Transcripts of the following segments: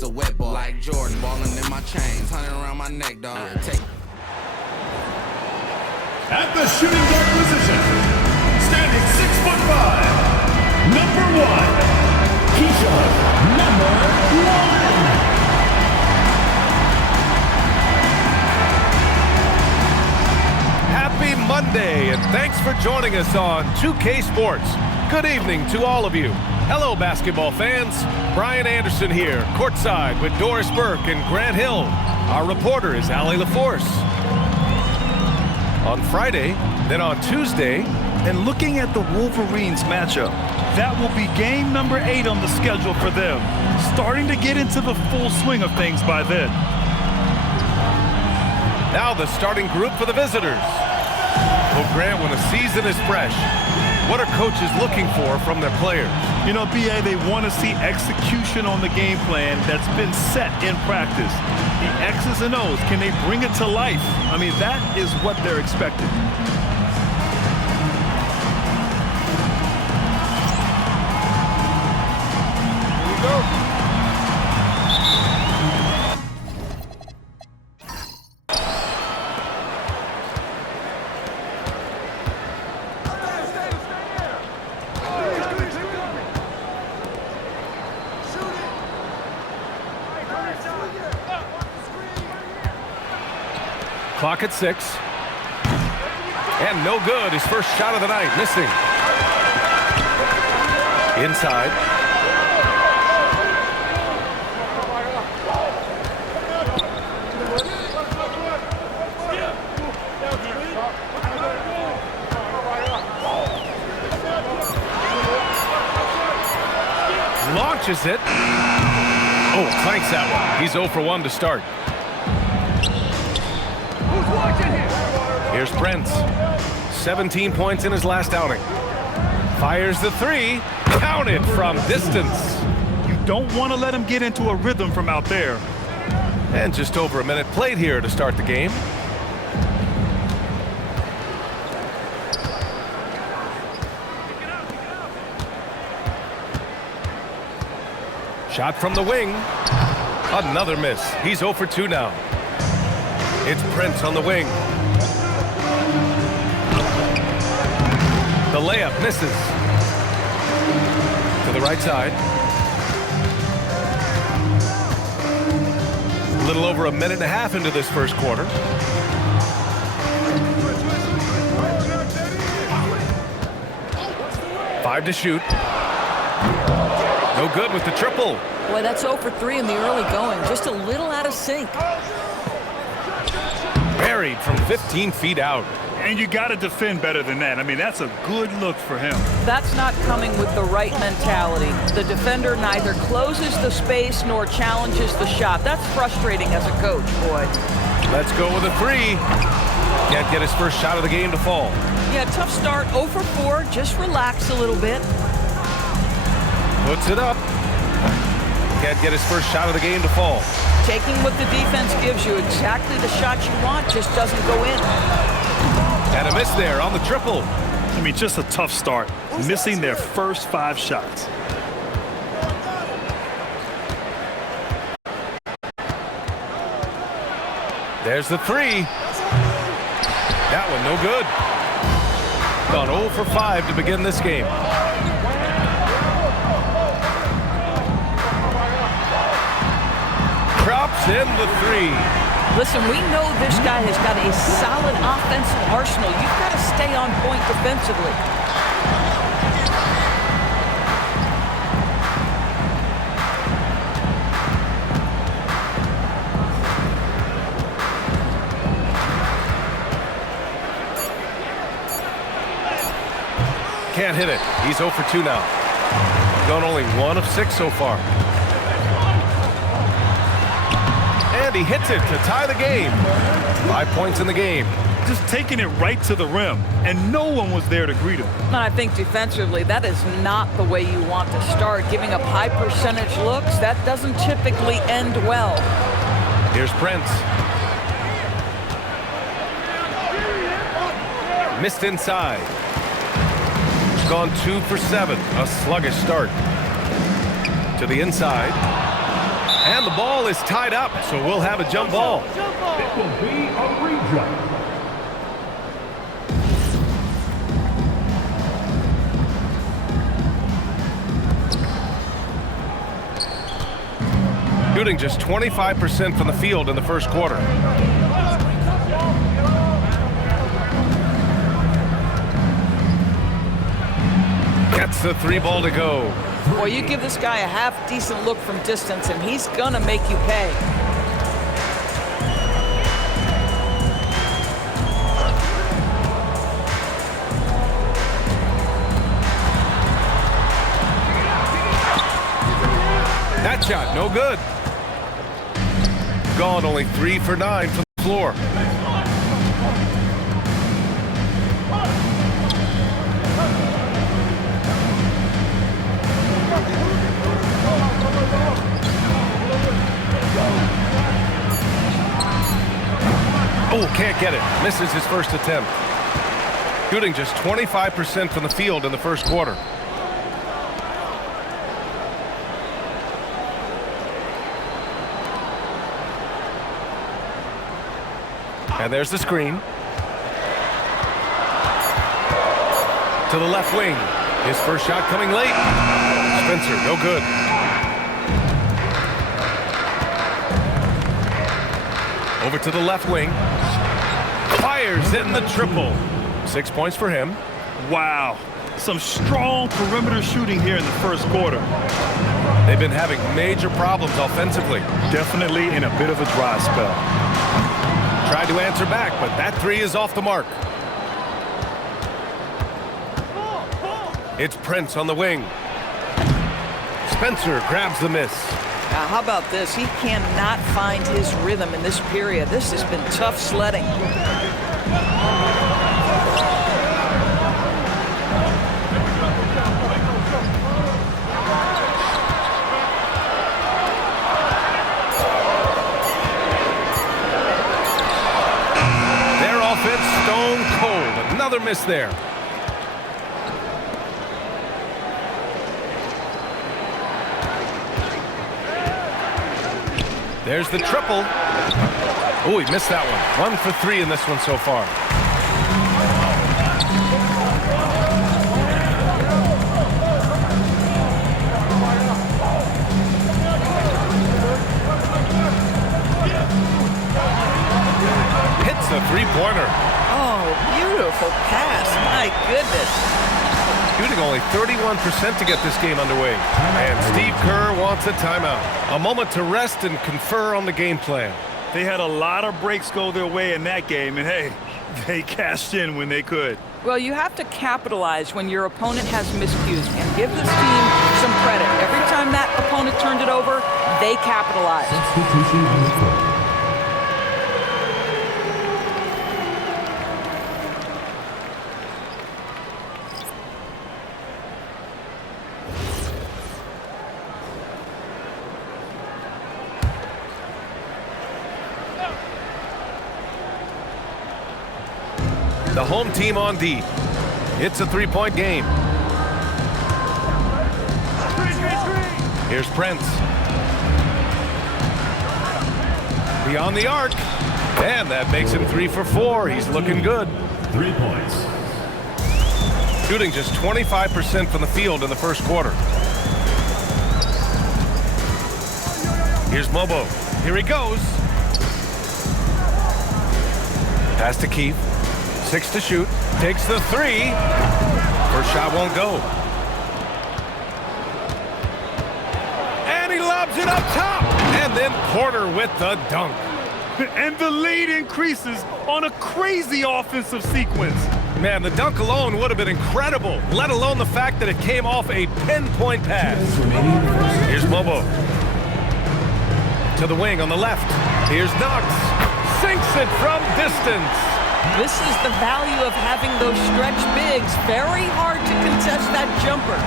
it's a wet ball. Like Jordan, balling in my chains, 100 around my neck, dog. Take. At the shooting guard position, standing 6'5", number 1, Keyshawn, number 1. Happy Monday, and thanks for joining us on 2K Sports. Good evening to all of you. Hello, basketball fans. Brian Anderson here, courtside with Doris Burke and Grant Hill. Our reporter is Allie LaForce. On Friday, then on Tuesday. And looking at the Wolverines matchup, that will be game number 8 on the schedule for them. Starting to get into the full swing of things by then. Now the starting group for the visitors. Well, Grant, when a season is fresh, what are coaches looking for from their players? You know, B.A., they want to see execution on the game plan that's been set in practice. The X's and O's, can they bring it to life? I mean, that is what they're expecting. Here we go. Clock at 6. And no good. His first shot of the night, missing. Inside. Launches it. Oh, clanks that one. He's 0 for 1 to start. Here's Brent. 17 points in his last outing. Fires the 3. Counted from distance. You don't want to let him get into a rhythm from out there. And just over a minute played here to start the game. Shot from the wing. Another miss. He's 0 for 2 now. It's Prince on the wing. The layup misses. To the right side. A little over a minute and a half into this first quarter. Five to shoot. No good with the triple. Boy, that's 0 for 3 in the early going. Just a little out of sync. Buried from 15 feet out. And you got to defend better than that. I mean, that's a good look for him. That's not coming with the right mentality. The defender neither closes the space nor challenges the shot. That's frustrating as a coach, boy. Let's go with a 3. Can't get his first shot of the game to fall. Yeah, tough start, 0 for 4. Just relax a little bit. Puts it up. Can't get his first shot of the game to fall. Taking what the defense gives you, exactly the shot you want, just doesn't go in. And a miss there on the triple. I mean, just a tough start. Missing their first 5 shots. There's the 3. That one no good. Gone 0 for 5 to begin this game. Drops in the 3. Listen, we know this guy has got a solid offensive arsenal. You've got to stay on point defensively. Can't hit it. He's 0 for 2 now. Gone only 1 of 6 so far. And he hits it to tie the game. 5 points in the game. Just taking it right to the rim, and no one was there to greet him. And I think defensively, that is not the way you want to start. Giving up high percentage looks, that doesn't typically end well. Here's Brent. Missed inside. Gone 2 for 7. A sluggish start. To the inside. And the ball is tied up, so we'll have a jump ball. It will be a rejump. Shooting just 25% from the field in the first quarter. Gets the 3 ball to go. Boy, you give this guy a half-decent look from distance, and he's going to make you pay. That shot, no good. Gone only 3 for 9 from the floor. Oh, can't get it. Misses his first attempt. Shooting just 25% from the field in the first quarter. And there's the screen. To the left wing. His first shot coming late. Spencer, no good. Over to the left wing. Fires in the triple. 6 points for him. Wow. Some strong perimeter shooting here in the first quarter. They've been having major problems offensively. Definitely in a bit of a dry spell. Tried to answer back, but that 3 is off the mark. It's Prince on the wing. Spencer grabs the miss. Now, how about this? He cannot find his rhythm in this period. This has been tough sledding. Their offense stone cold. Another miss there. There's the triple. Oh, he missed that one. 1 for 3 in this one so far. Hits the 3-pointer. Oh, beautiful pass. My goodness. Shooting only 31% to get this game underway. And Steve Kerr wants a timeout. A moment to rest and confer on the game plan. They had a lot of breaks go their way in that game, and hey, they cashed in when they could. Well, you have to capitalize when your opponent has miscues and give this team some credit. Every time that opponent turned it over, they capitalized. Substitution on the court. The home team on D. It's a 3-point game. Here's Prince. Beyond the arc. And that makes him 3 for 4. He's looking good. 3 points. Shooting just 25% from the field in the first quarter. Here's Mobo. Here he goes. Pass to Keith. 6 to shoot. Takes the 3. First shot won't go. And he lobs it up top. And then Porter with the dunk. And the lead increases on a crazy offensive sequence. Man, the dunk alone would have been incredible, let alone the fact that it came off a pinpoint pass. Here's Mobo. To the wing on the left. Here's Knox. Sinks it from distance. This is the value of having those stretch bigs. Very hard to contest that jumper.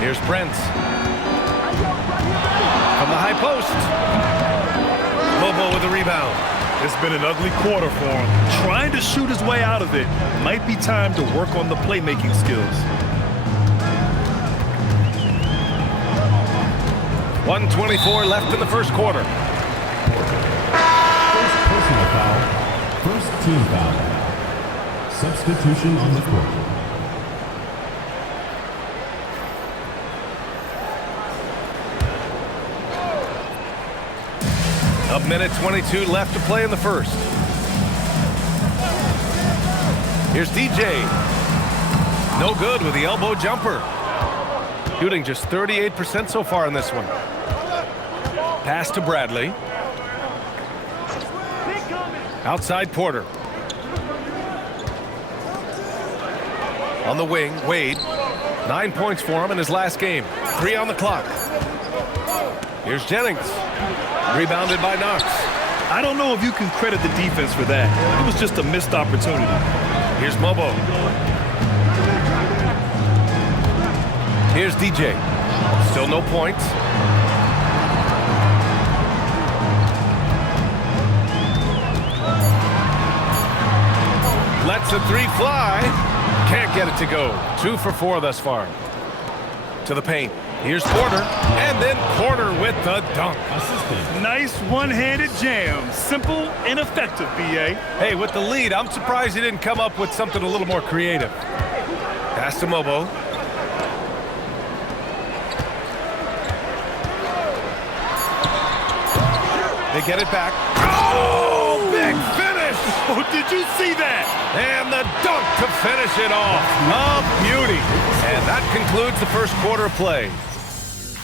Here's Prince. From the high post. Mobo with the rebound. It's been an ugly quarter for him. Trying to shoot his way out of it. Might be time to work on the playmaking skills. 1:24 left in the first quarter. First personal foul. First team foul. Substitution on the court. A minute 22 left to play in the first. Here's DJ. No good with the elbow jumper. Shooting just 38% so far in this one. Pass to Bradley. Outside Porter. On the wing, Wade. 9 points for him in his last game. 3 on the clock. Here's Jennings. Rebounded by Knox. I don't know if you can credit the defense for that. It was just a missed opportunity. Here's Mobo. Here's DJ. Still no points. Lets a three fly. Can't get it to go. 2 for 4 thus far. To the paint. Here's Porter. And then Porter with the dunk. Nice one-handed jam. Simple and effective, B.A. Hey, with the lead, I'm surprised he didn't come up with something a little more creative. Pass to Mobo. They get it back. Oh, big finish! Oh, did you see that? And the dunk to finish it off. A beauty. And that concludes the first quarter of play.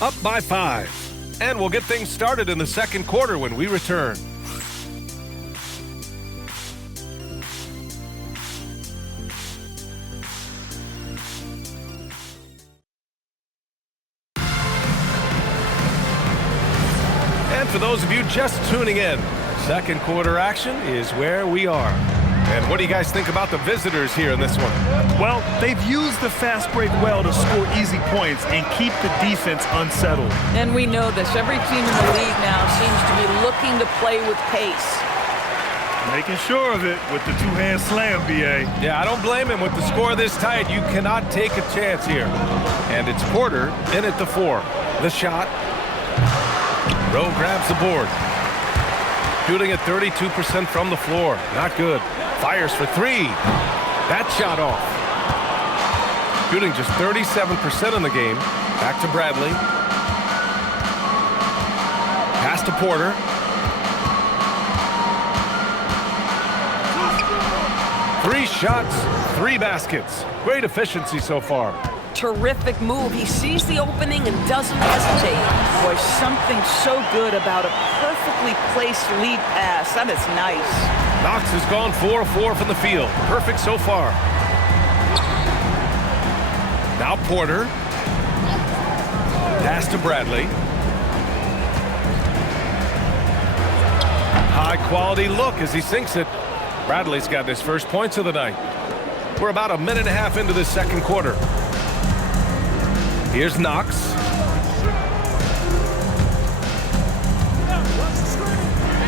Up by 5. And we'll get things started in the second quarter when we return. And for those of you just tuning in, second quarter action is where we are. And what do you guys think about the visitors here in this one? Well, they've used the fast break well to score easy points and keep the defense unsettled. And we know this. Every team in the league now seems to be looking to play with pace. Making sure of it with the two-hand slam, B.A. Yeah, I don't blame him. With the score this tight, you cannot take a chance here. And it's Porter in at the 4. The shot. Rowe grabs the board. Shooting at 32% from the floor. Not good. Fires for 3. That shot off. Shooting just 37% in the game. Back to Bradley. Pass to Porter. Three shots, 3 baskets. Great efficiency so far. Terrific move. He sees the opening and doesn't hesitate. Boy, something so good about a perfectly placed lead pass. That is nice. Knox has gone 4 of 4 from the field. Perfect so far. Now Porter. Pass to Bradley. High quality look as he sinks it. Bradley's got his first points of the night. We're about a minute and a half into the second quarter. Here's Knox.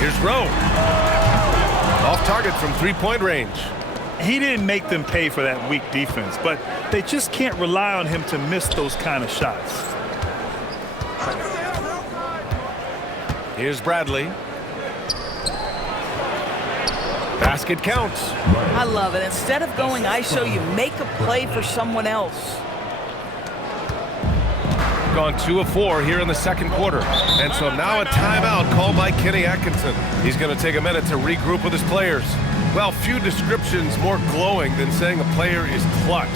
Here's Rowe. Off target from 3-point range. He didn't make them pay for that weak defense, but they just can't rely on him to miss those kind of shots. Here's Bradley. Basket counts. I love it. Instead of going ISO, you make a play for someone else. Gone 2 of 4 here in the second quarter. And so now a timeout called by Kenny Atkinson. He's going to take a minute to regroup with his players. Well, few descriptions more glowing than saying a player is clutch.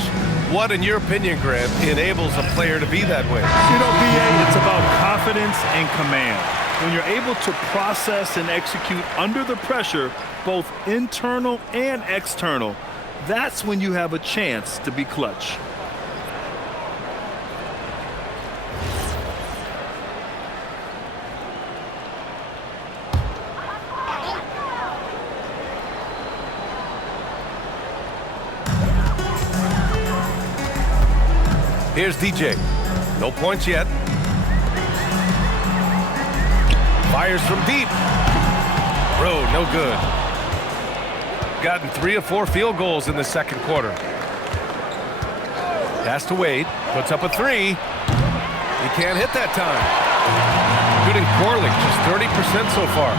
What, in your opinion, Grant, enables a player to be that way? You know, B.A., it's about confidence and command. When you're able to process and execute under the pressure, both internal and external, that's when you have a chance to be clutch. Here's DJ. No points yet. Fires from deep. Rowe, no good. Gotten 3 of 4 field goals in the second quarter. Pass to Wade. Puts up a 3. He can't hit that time. Shooting poorly, just 30% so far.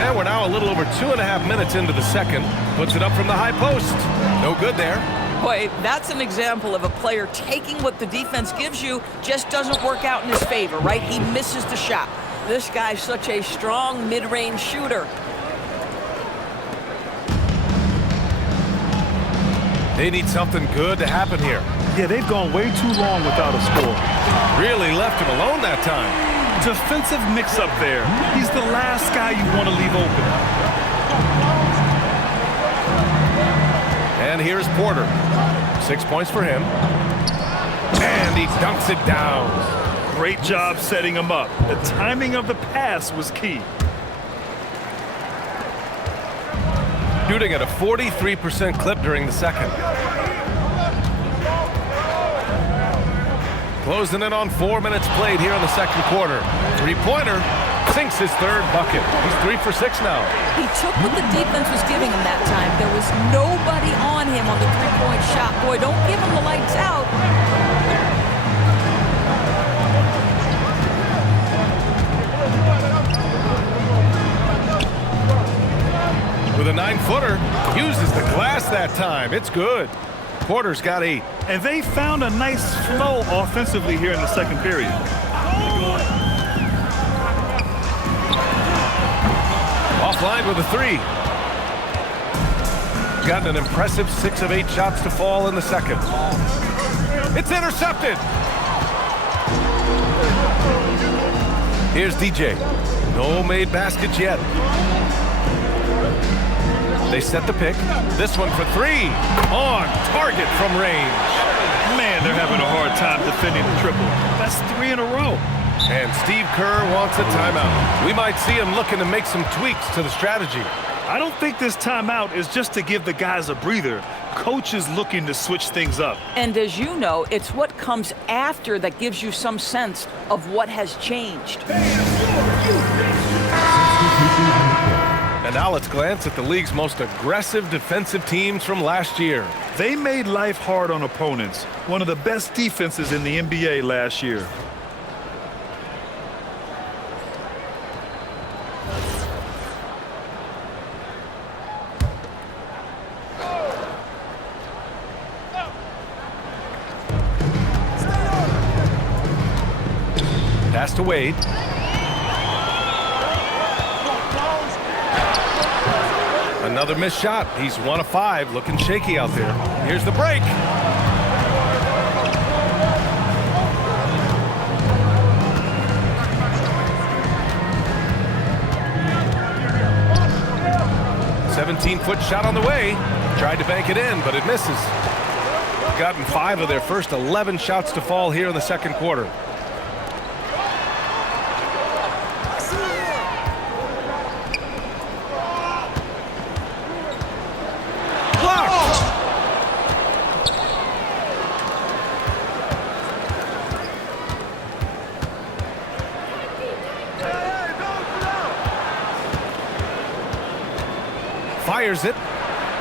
And we're now a little over 2.5 minutes into the second. Puts it up from the high post. No good there. Boy, that's an example of a player taking what the defense gives you, just doesn't work out in his favor, right? He misses the shot. This guy's such a strong mid-range shooter. They need something good to happen here. Yeah, they've gone way too long without a score. Really left him alone that time. Defensive mix-up there. He's the last guy you want to leave open. And here's Porter. 6 points for him. And he dunks it down. Great job setting him up. The timing of the pass was key. Shooting at a 43% clip during the second. Closing in on 4 minutes played here in the second quarter. Three-pointer sinks his third bucket. He's 3 for 6 now. He took what the defense was giving him that time. There was nobody on him on the three-point shot. Boy, don't give him the lights out. With a 9-footer, uses the glass that time. It's good. Porter's got 8. And they found a nice flow offensively here in the second period. Offline with a 3. Gotten an impressive 6 of 8 shots to fall in the second. It's intercepted. Here's DJ. No made baskets yet. They set the pick. This one for 3. On target from range. Man, they're having a hard time defending the triple. That's 3 in a row. And Steve Kerr wants a timeout. We might see him looking to make some tweaks to the strategy. I don't think this timeout is just to give the guys a breather. Coach is looking to switch things up. And as you know, it's what comes after that gives you some sense of what has changed. And now let's glance at the league's most aggressive defensive teams from last year. They made life hard on opponents. One of the best defenses in the NBA last year. Pass to Wade. Another missed shot. He's 1 of 5, looking shaky out there. Here's the break. A 17-foot shot on the way. Tried to bank it in, but it misses. Gotten 5 of their first 11 shots to fall here in the second quarter. Fires it,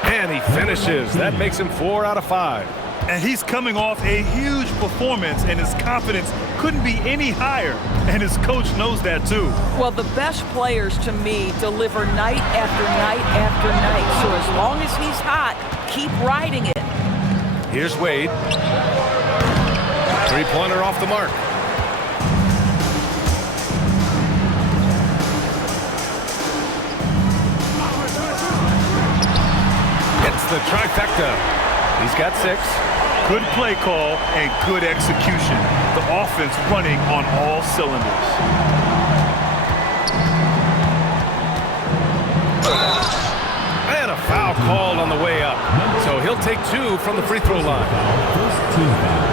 and he finishes. That makes him 4 out of 5. And he's coming off a huge performance, and his confidence couldn't be any higher. And his coach knows that, too. Well, the best players, to me, deliver night after night after night. So as long as he's hot, keep riding it. Here's Wade. Three-pointer off the mark. The trifecta. He's got 6. Good play call and good execution. The offense running on all cylinders. And a foul called on the way up. So he'll take 2 from the free throw line. First team foul.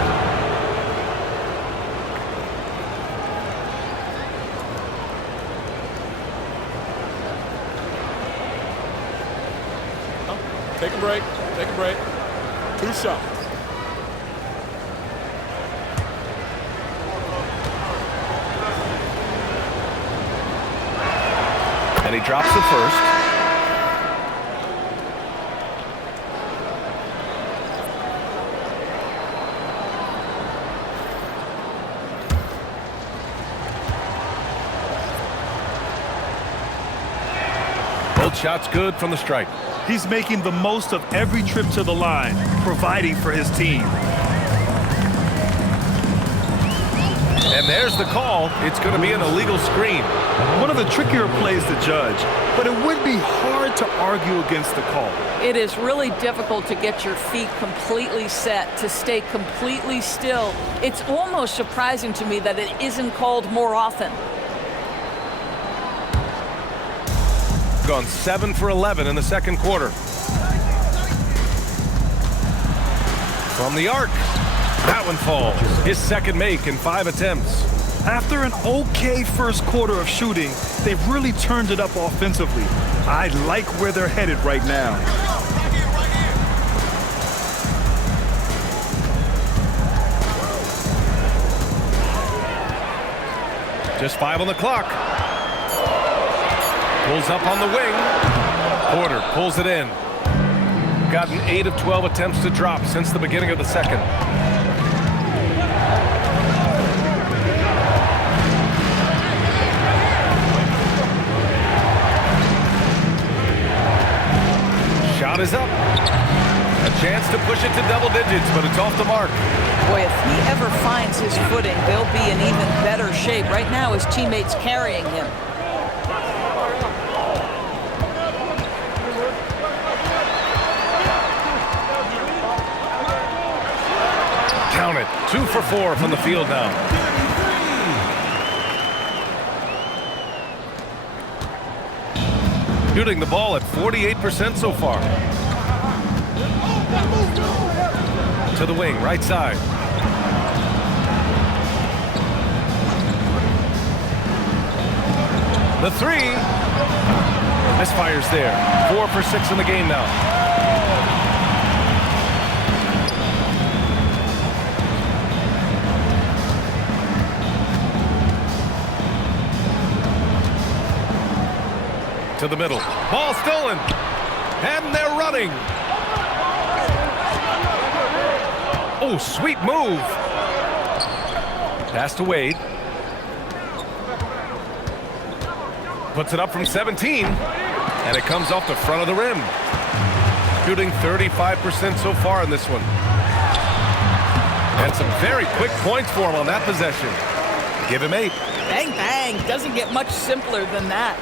Take a break. Take a break. 2 shots. And he drops the first. Field shot's good from the stripe. He's making the most of every trip to the line, providing for his team. And there's the call. It's going to be an illegal screen. One of the trickier plays to judge, but it would be hard to argue against the call. It is really difficult to get your feet completely set, to stay completely still. It's almost surprising to me that it isn't called more often. Gone 7 for 11 in the second quarter. From the arc. That one falls. His second make in 5 attempts. After an okay first quarter of shooting, they've really turned it up offensively. I like where they're headed right now. Just 5 on the clock. Pulls up on the wing. Porter pulls it in. Gotten 8 of 12 attempts to drop since the beginning of the second. Shot is up. A chance to push it to double digits, but it's off the mark. Boy, if he ever finds his footing, they'll be in even better shape. Right now, his teammates carrying him. Count it. 2 for 4 from the field now. Shooting the ball at 48% so far. To the wing, right side. The 3. Misfires there. 4 for 6 in the game now. To the middle. Ball stolen. And they're running. Oh, sweet move. Pass to Wade. Puts it up from 17. And it comes off the front of the rim. Shooting 35% so far in this one. And some very quick points for him on that possession. Give him 8. Bang, bang. Doesn't get much simpler than that.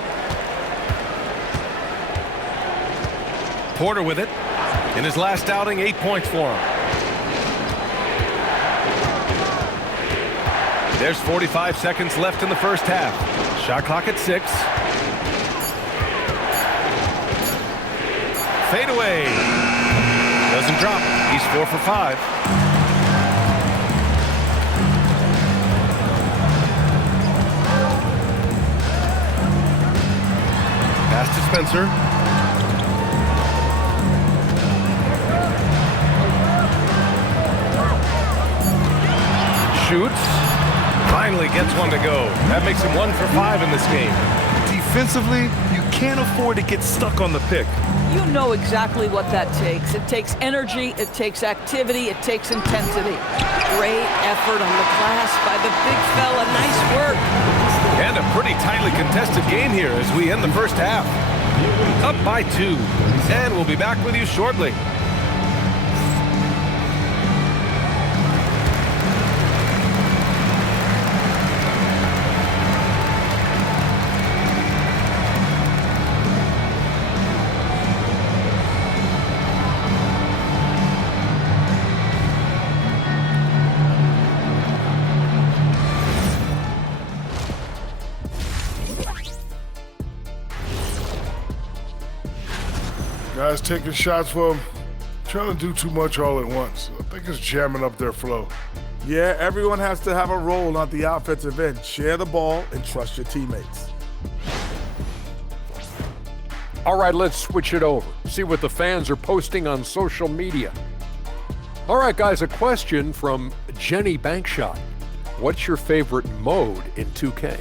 Porter with it. In his last outing, 8 points for him. There's 45 seconds left in the first half. Shot clock at 6. Fade away. Doesn't drop. He's 4 for 5. Pass to Spencer. Shoots. Finally gets one to go. That makes him 1 for 5 in this game. Defensively, you can't afford to get stuck on the pick. You know exactly what that takes. It takes energy, it takes activity, it takes intensity. Great effort on the glass by the big fella. Nice work. And a pretty tightly contested game here as we end the first half. Up by 2. And we'll be back with you shortly. Guys taking shots for him, trying to do too much all at once. I think it's jamming up their flow. Yeah, everyone has to have a role on the offensive end. Share the ball and trust your teammates. All right, let's switch it over. See what the fans are posting on social media. All right, guys, a question from Jenny Bankshot. What's your favorite mode in 2K?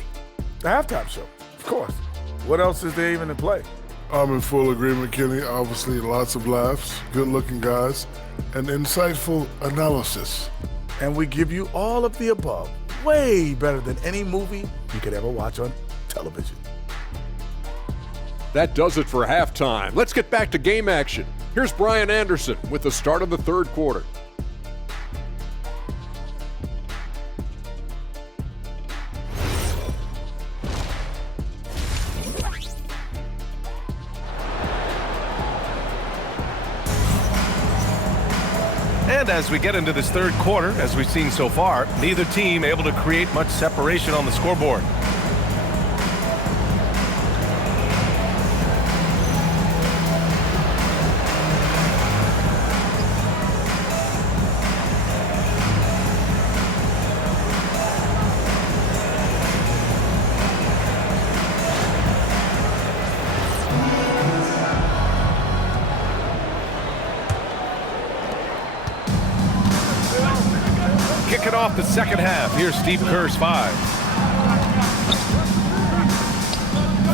The halftime show, of course. What else is there even to play? I'm in full agreement, Kenny. Obviously, lots of laughs, good-looking guys, and insightful analysis. And we give you all of the above, way better than any movie you could ever watch on television. That does it for halftime. Let's get back to game action. Here's Brian Anderson with the start of the third quarter. And as we get into this third quarter, as we've seen so far, neither team able to create much separation on the scoreboard. Kicking off the second half, here's Steve Kerr's 5.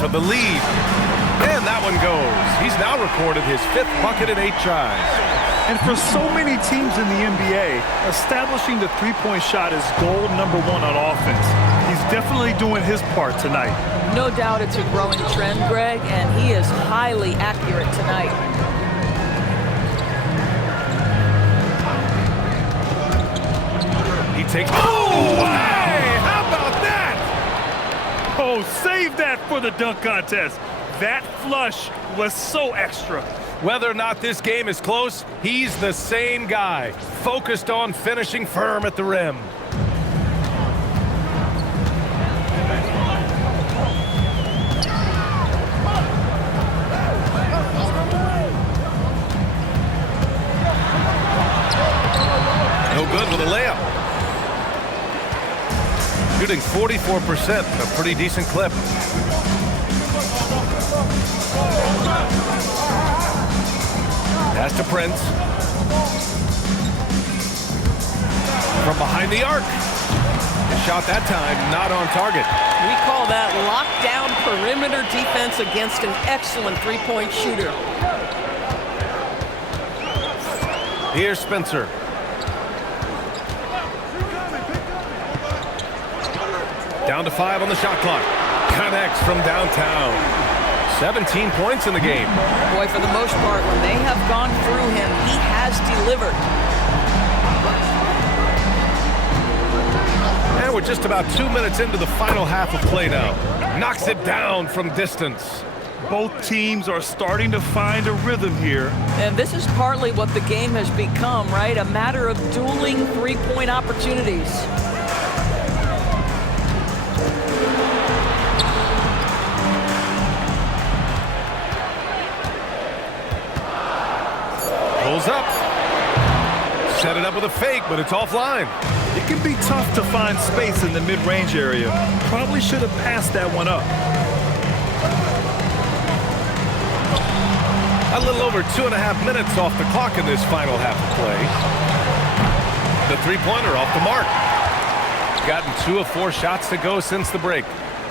For the lead, and that one goes. He's now recorded his 5th bucket in 8 tries. And for so many teams in the NBA, establishing the three-point shot is goal number 1 on offense. He's definitely doing his part tonight. No doubt it's a growing trend, Greg, and he is highly accurate tonight. Takes. Oh, hey! How about that? Oh, save that for the dunk contest. That flush was so extra. Whether or not this game is close, he's the same guy, focused on finishing firm at the rim. No good with a layup. Shooting 44%, a pretty decent clip. Pass to Prince. From behind the arc. The shot that time, not on target. We call that lockdown perimeter defense against an excellent three-point shooter. Here's Spencer. Down to 5 on the shot clock. Connects from downtown. 17 points in the game. Boy, for the most part, when they have gone through him, he has delivered. And we're just about 2 minutes into the final half of play now. Knocks it down from distance. Both teams are starting to find a rhythm here. And this is partly what the game has become, right? A matter of dueling three-point opportunities. Pulls up. Set it up with a fake, but it's offline. It can be tough to find space in the mid-range area. Probably should have passed that one up. A little over 2.5 minutes off the clock in this final half of play. The three-pointer off the mark. Gotten 2 of 4 shots to go since the break.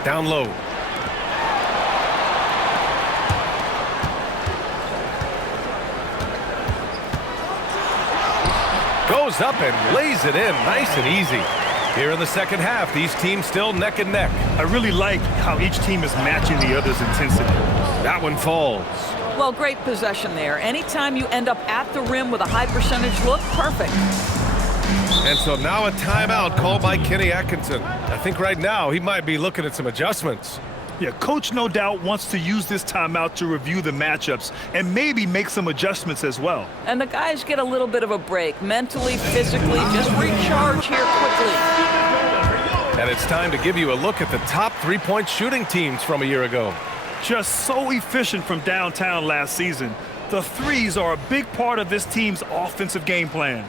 Down low. Goes up and lays it in nice and easy. Here in the second half, these teams still neck and neck. I really like how each team is matching the other's intensity. That one falls. Well, great possession there. Anytime you end up at the rim with a high percentage look, perfect. And so now a timeout called by Kenny Atkinson. I think right now he might be looking at some adjustments. Yeah, coach no doubt wants to use this timeout to review the matchups and maybe make some adjustments as well. And the guys get a little bit of a break, mentally, physically, just recharge here quickly. And it's time to give you a look at the top three-point shooting teams from a year ago. Just so efficient from downtown last season. The threes are a big part of this team's offensive game plan.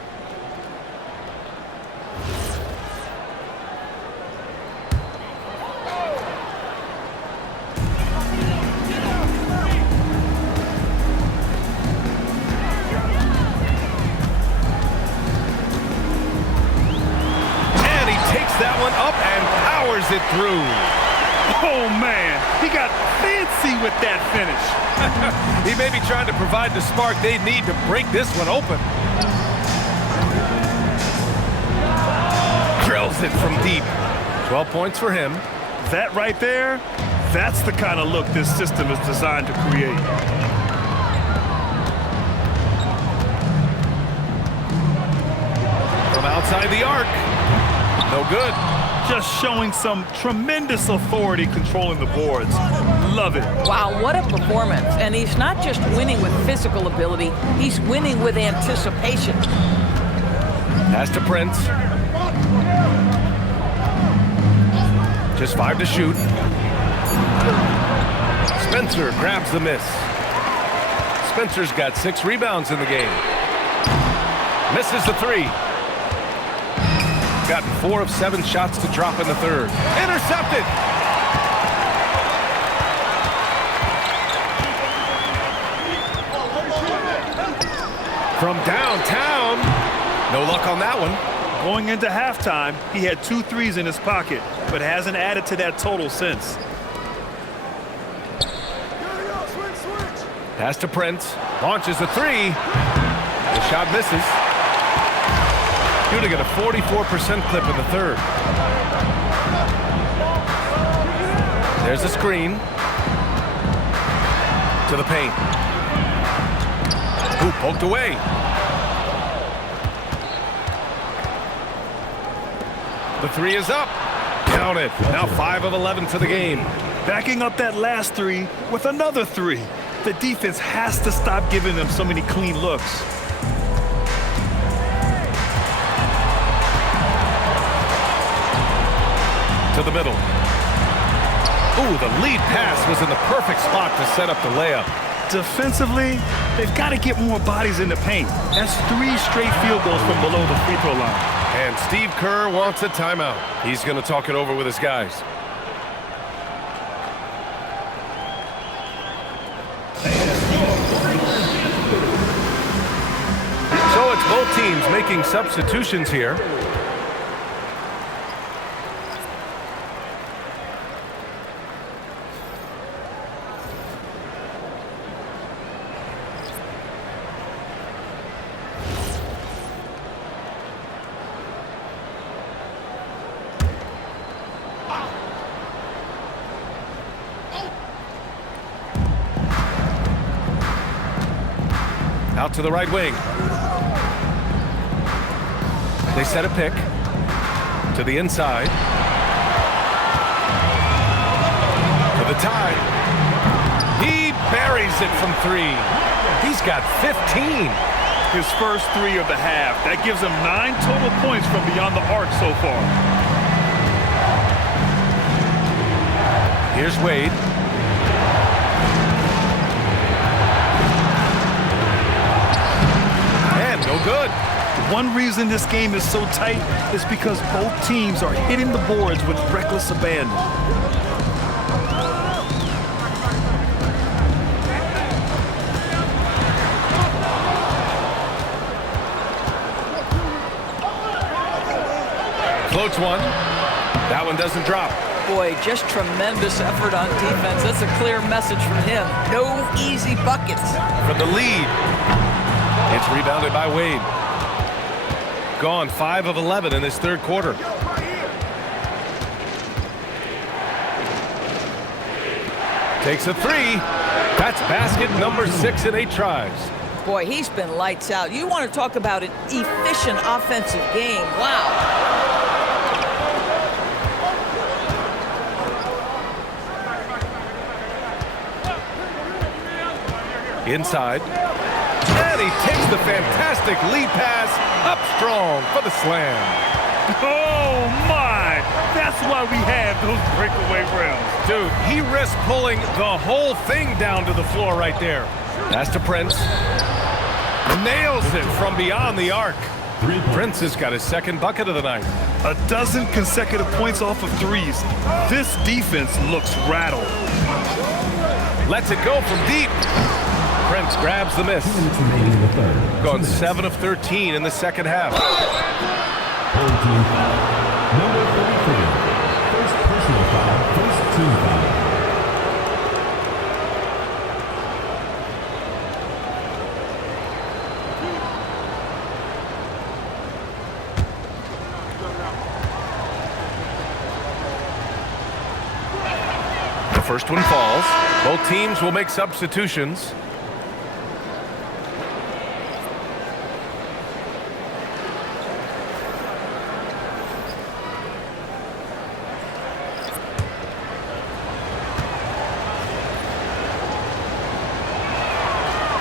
And he takes that one up and powers it through. Oh, man, he got fancy with that finish. He may be trying to provide the spark they need to break this one open. Drills it from deep. 12 points for him. That right there, That's the kind of look this system is designed to create. From outside the arc. No good. Just showing some tremendous authority controlling the boards. Love it. Wow, what a performance. And he's not just winning with physical ability, he's winning with anticipation. Pass to Prince. Just 5 to shoot. Spencer grabs the miss. Spencer's got 6 rebounds in the game. Misses the 3. Gotten 4 of 7 shots to drop in the third. Intercepted! From downtown. No luck on that one. Going into halftime, he had 2 threes in his pocket, but hasn't added to that total since. Pass to Prince. Launches a 3. The shot misses. Shooting at a 44% clip in the third. There's a screen. To the paint. Ooh, poked away. The 3 is up. Count it. Now 5 of 11 for the game. Backing up that last 3 with another 3. The defense has to stop giving them so many clean looks. To the middle. Ooh, the lead pass was in the perfect spot to set up the layup. Defensively, they've got to get more bodies in the paint. That's 3 straight field goals from below the free throw line. And Steve Kerr wants a timeout. He's going to talk it over with his guys. So it's both teams making substitutions here. Out to the right wing. They set a pick to the inside. To the tie. He buries it from 3. He's got 15. His first 3 of the half. That gives him 9 total points from beyond the arc so far. Here's Wade. No good. One reason this game is so tight is because both teams are hitting the boards with reckless abandon. Floats one. That one doesn't drop. Boy, just tremendous effort on defense. That's a clear message from him. No easy buckets. For the lead. It's rebounded by Wade. Gone 5 of 11 in this third quarter. Takes a 3. That's basket number 6 in 8 tries. Boy, he's been lights out. You want to talk about an efficient offensive game. Wow. Inside. And he takes the fantastic lead pass up strong for the slam. Oh, my. That's why we have those breakaway rims. Dude, he risked pulling the whole thing down to the floor right there. Pass to Prince. Nails it from beyond the arc. Prince has got his second bucket of the night. 12 consecutive points off of 3s. This defense looks rattled. Lets it go from deep. Prince grabs the miss. Gone 7 of 13 in the second half. Number 33. First personal foul, first team foul. first one falls. Both teams will make substitutions.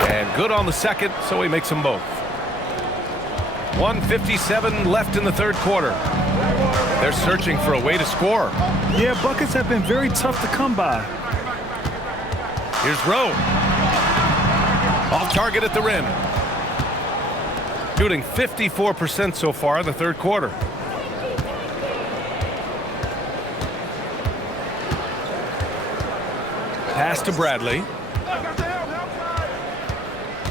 And good on the second, so he makes them both. 1:57 left in the third quarter. They're searching for a way to score. Yeah, buckets have been very tough to come by. Here's Rowe. Off target at the rim. Shooting 54% so far in the third quarter. Pass to Bradley.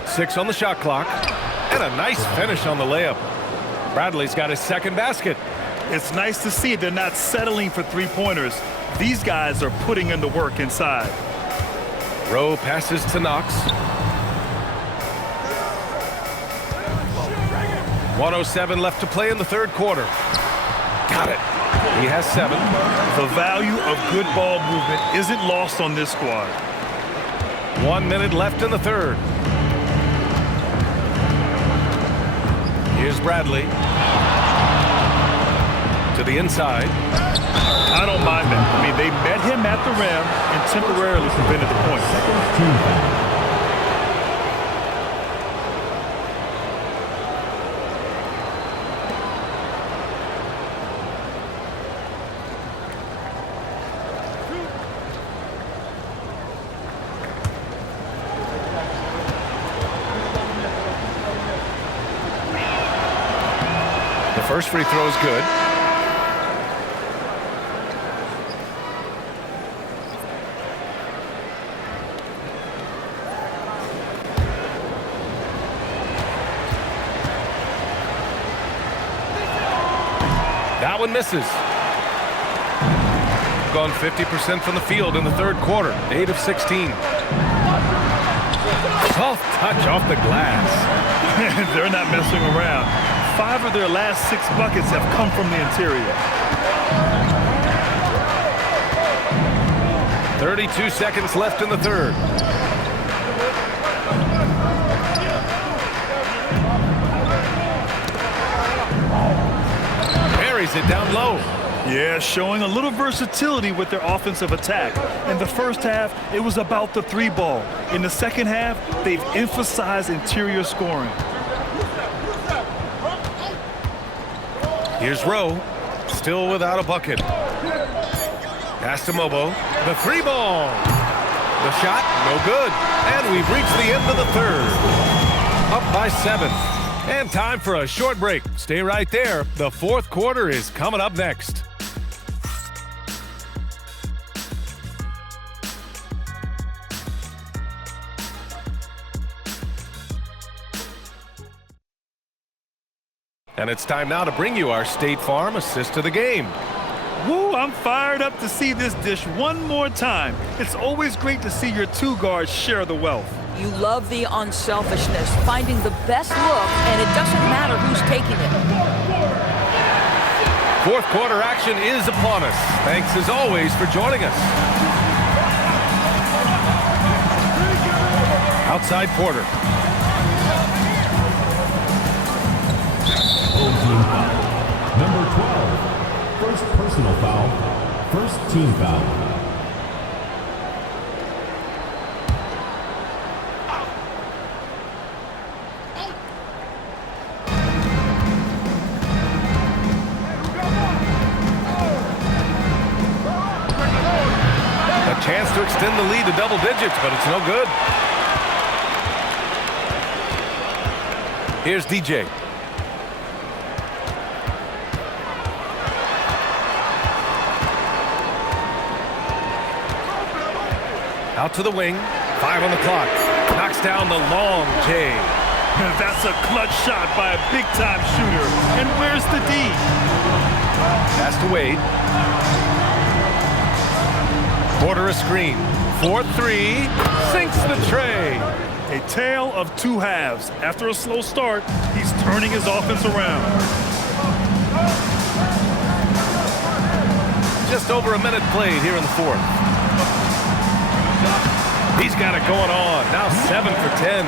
6 on the shot clock. And a nice finish on the layup. Bradley's got his second basket. It's nice to see they're not settling for three-pointers. These guys are putting in the work inside. Rowe passes to Knox. 1:07 left to play in the third quarter. Got it. He has 7. The value of good ball movement isn't lost on this squad. 1 minute left in the third. Here's Bradley. To the inside. I don't mind that. I mean, they met him at the rim and temporarily prevented the point. Team foul. The first free throw is good. That one misses. Gone 50% from the field in the third quarter. 8 of 16. Soft touch off the glass. They're not messing around. 5 of their last 6 buckets have come from the interior. 32 seconds left in the third. Buries it down low. Yeah, showing a little versatility with their offensive attack. In the first half, it was about the 3 ball. In the second half, they've emphasized interior scoring. Here's Rowe, still without a bucket. Pass to Mobo. The 3 ball. The shot, no good. And we've reached the end of the third. Up by 7. And time for a short break. Stay right there. The fourth quarter is coming up next. And it's time now to bring you our State Farm assist of the game. Woo, I'm fired up to see this dish one more time. It's always great to see your 2 guards share the wealth. You love the unselfishness, finding the best look, and it doesn't matter who's taking it. Fourth quarter action is upon us. Thanks as always for joining us. Outside Porter. Team foul. Number 12. First personal foul. First team foul. A chance to extend the lead to double digits, but it's no good. Here's DJ. Out to the wing. 5 on the clock. Knocks down the long J. That's a clutch shot by a big-time shooter. And where's the D? Pass to Wade. Porter a screen. 4-3. Sinks the tray. A tale of 2 halves. After a slow start, he's turning his offense around. Just over a minute played here in the fourth. He's got it going on. Now 7 for 10.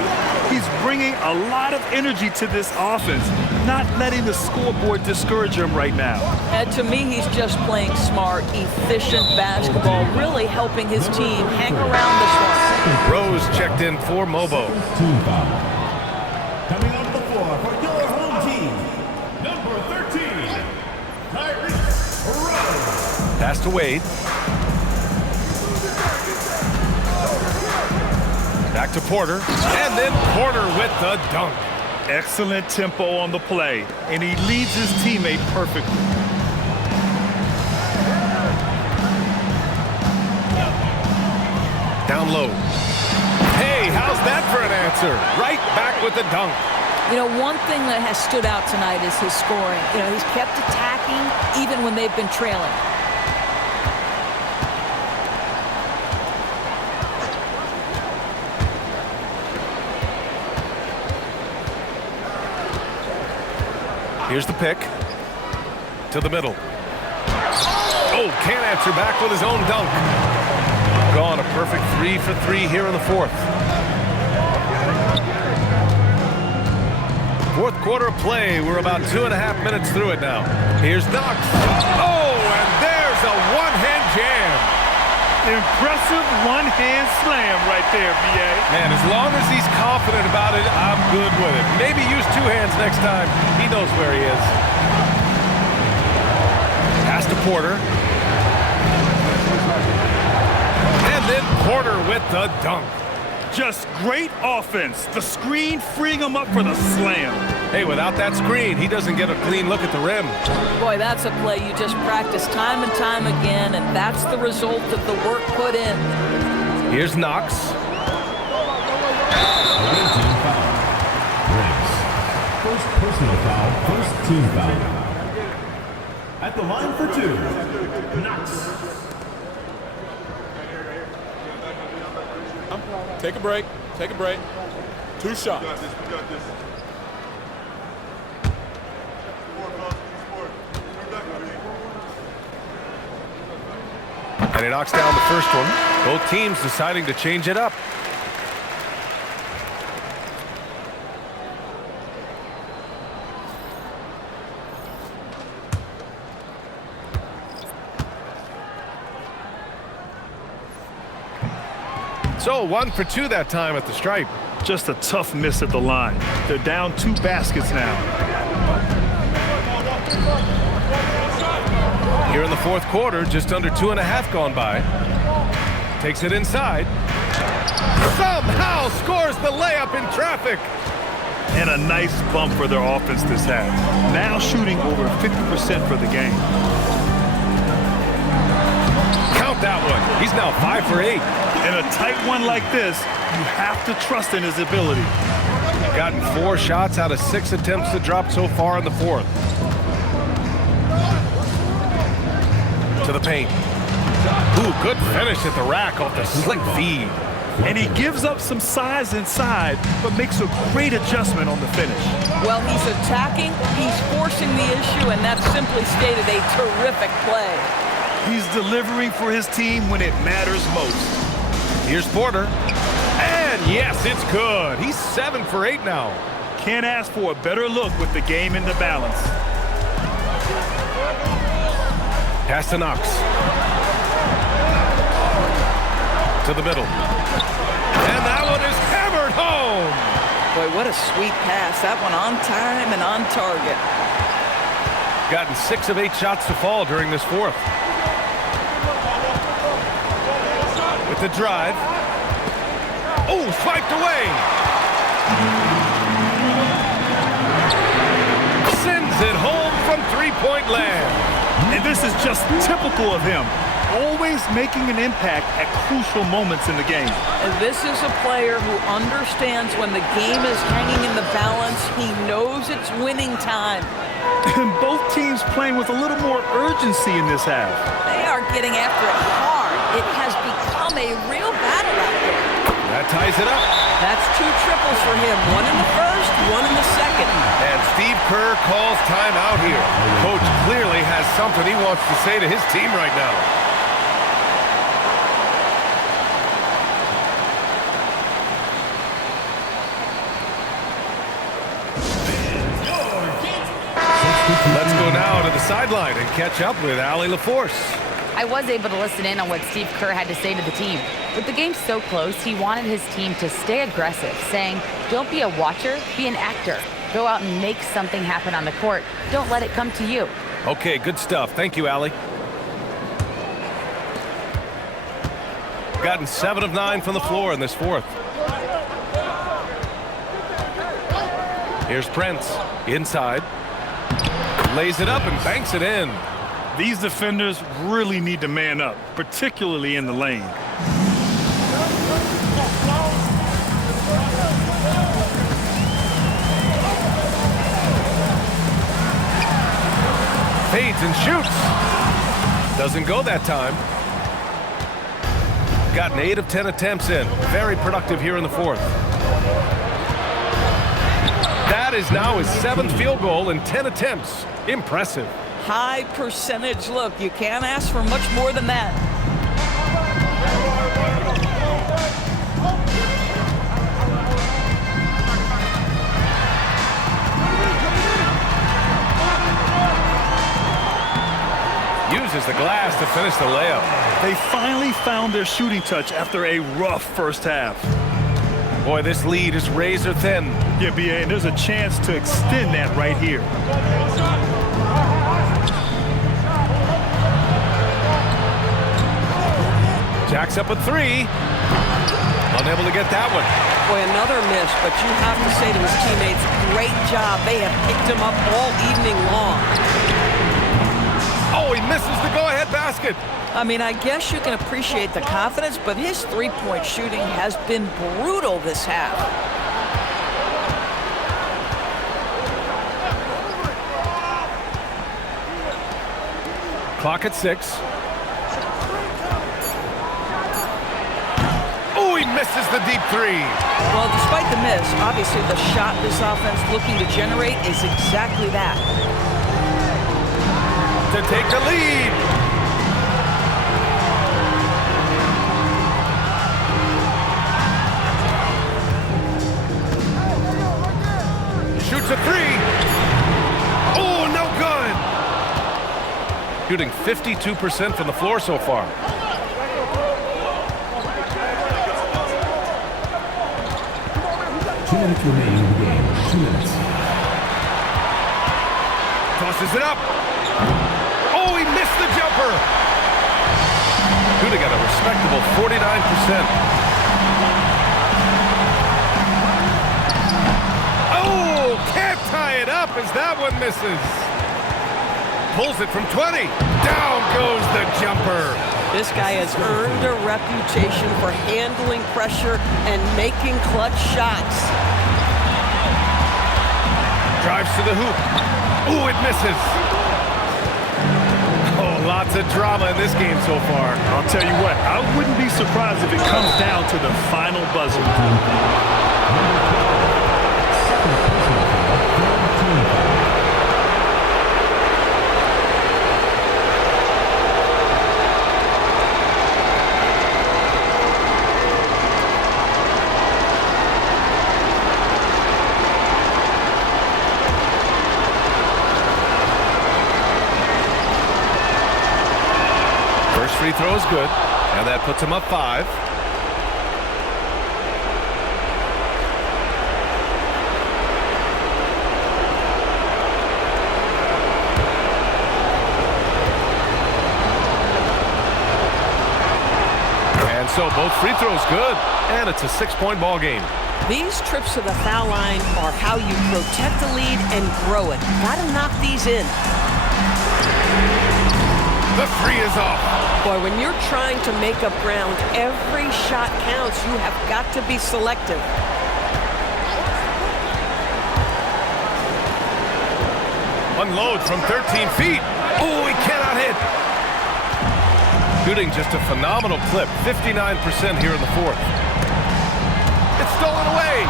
He's bringing a lot of energy to this offense, not letting the scoreboard discourage him right now. And to me, he's just playing smart, efficient basketball, really helping his team hang around this one. Rose checked in for Mobo. Team foul. Coming on the floor for your home team, number 13, Tyrese Rose. Pass to Wade. Back to Porter. And then Porter with the dunk. Excellent tempo on the play, and he leads his teammate perfectly. Down low. Hey, how's that for an answer? Right back with the dunk. You know, one thing that has stood out tonight is his scoring. You know, he's kept attacking even when they've been trailing. Here's the pick. To the middle. Oh, can't answer back with his own dunk. Gone, a perfect 3 for 3 here in the fourth. Fourth quarter of play. We're about 2.5 minutes through it now. Here's Knox. Oh, and there's a one-hand jam. Impressive one-hand slam right there, B.A. Man, as long as he's confident about it, I'm good with it. Maybe use 2 hands next time. He knows where he is. Pass to Porter. And then Porter with the dunk. Just great offense. The screen freeing him up for the slam. Hey, without that screen, he doesn't get a clean look at the rim. Boy, that's a play you just practice time and time again, and that's the result of the work put in. Here's Knox. Away team foul. Briggs. First personal foul, first team foul. At the line for 2, Knox. Take a break. Take a break. 2 shots. We got this. And he knocks down the first one. Both teams deciding to change it up. So 1 for 2 that time at the stripe. Just a tough miss at the line. They're down 2 baskets now. Here in the fourth quarter, just under 2.5 gone by. Takes it inside. Somehow scores the layup in traffic. And a nice bump for their offense this half. Now shooting over 50% for the game. Count that one. He's now 5 for 8. In a tight one like this, you have to trust in his ability. Gotten 4 shots out of 6 attempts to drop so far in the fourth. To the paint. Ooh, good finish at the rack off the slick feed. And he gives up some size inside, but makes a great adjustment on the finish. Well, he's attacking, he's forcing the issue, and that's simply stated a terrific play. He's delivering for his team when it matters most. Here's Porter. And yes, it's good. He's 7 for 8 now. Can't ask for a better look with the game in the balance. Pass to Knox. To the middle. And that one is hammered home. Boy, what a sweet pass. That one on time and on target. Gotten 6 of 8 shots to fall during this fourth. With the drive. Oh, swiped away. Sends it home from three-point land. And this is just typical of him. Always making an impact at crucial moments in the game. And this is a player who understands when the game is hanging in the balance. He knows it's winning time. And both teams playing with a little more urgency in this half. They are getting after it hard. It has become a real battle out there. That ties it up. That's 2 triples for him. 1 in the first, 1 in the second. And Steve Kerr calls timeout here. Coach clearly has something he wants to say to his team right now. now to the sideline and catch up with Allie LaForce. I was able to listen in on what Steve Kerr had to say to the team. With the game so close, he wanted his team to stay aggressive, saying, don't be a watcher, be an actor. Go out and make something happen on the court. Don't let it come to you. Okay, good stuff. Thank you, Allie. Gotten 7 of 9 from the floor in this fourth. Here's Prince inside. Lays it up and banks it in. These defenders really need to man up, particularly in the lane. Fades and shoots. Doesn't go that time. Gotten 8 of 10 attempts in. Very productive here in the fourth. That is now his 7th field goal in 10 attempts. Impressive. High percentage look. You can't ask for much more than that. Uses the glass to finish the layup. They finally found their shooting touch after a rough first half. Boy, this lead is razor thin. Yeah, B.A., and there's a chance to extend that right here. Jacks up a 3. Unable to get that one. Boy, another miss, but you have to say to his teammates, great job. They have picked him up all evening long. Oh, he misses the go-ahead basket. I mean, I guess you can appreciate the confidence, but his three-point shooting has been brutal this half. Clock at 6. Oh, he misses the deep 3. Well, despite the miss, obviously the shot this offense looking to generate is exactly that. To take the lead. Shoots a 3. Oh, no good. Shooting 52% from the floor so far. Two minutes remaining in the game. 2 minutes. Tosses it up. Oh, he missed the jumper. Duda got a respectable 49%. Oh, can't tie it up as that one misses. Pulls it from 20. Down goes the jumper. This guy has earned a reputation for handling pressure and making clutch shots. Drives to the hoop. Ooh, it misses. Oh, lots of drama in this game so far. I'll tell you what, I wouldn't be surprised if it comes down to the final buzzer. Free throw is good, and that puts him up 5. And so both free throws good, and it's a 6-point ball game. These trips to the foul line are how you protect the lead and grow it. Gotta knock these in. The 3 is off. Boy, when you're trying to make up ground, every shot counts. You have got to be selective. Unloads from 13 feet. Oh, he cannot hit. Shooting just a phenomenal clip. 59% here in the fourth. It's stolen away.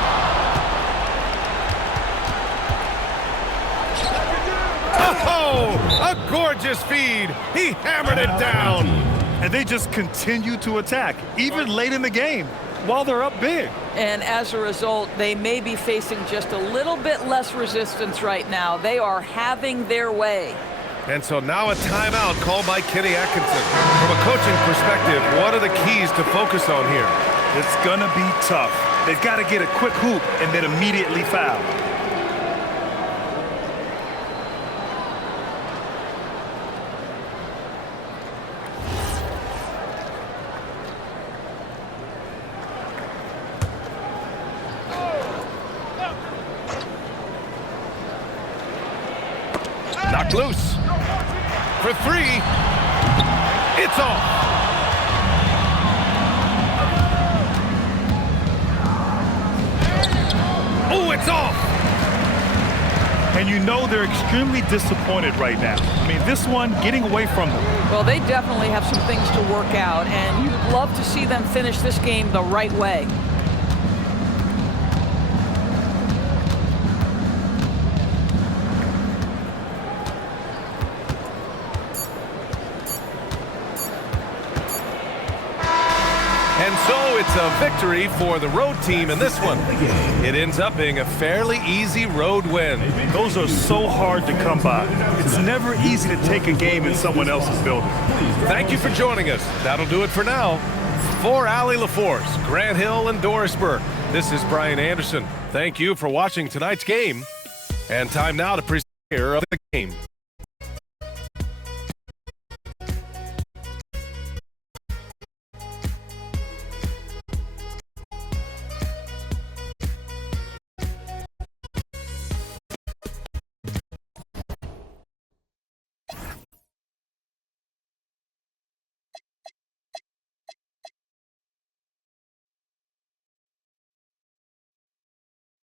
Oh, a gorgeous feed. He hammered it down. And they just continue to attack, even late in the game, while they're up big. And as a result, they may be facing just a little bit less resistance right now. They are having their way. And so now a timeout called by Kenny Atkinson. From a coaching perspective, what are the keys to focus on here? It's going to be tough. They've got to get a quick hoop and then immediately foul. Knocked loose. For three. It's off. Oh, it's off. And you know they're extremely disappointed right now. I mean, this one getting away from them. Well, they definitely have some things to work out, and you'd love to see them finish this game the right way. And so it's a victory for the road team in this one. It ends up being a fairly easy road win. Those are so hard to come by. It's never easy to take a game in someone else's building. Thank you for joining us. That'll do it for now. For Allie LaForce, Grant Hill, and Doris Burke, this is Brian Anderson. Thank you for watching tonight's game. And time now to present of the game.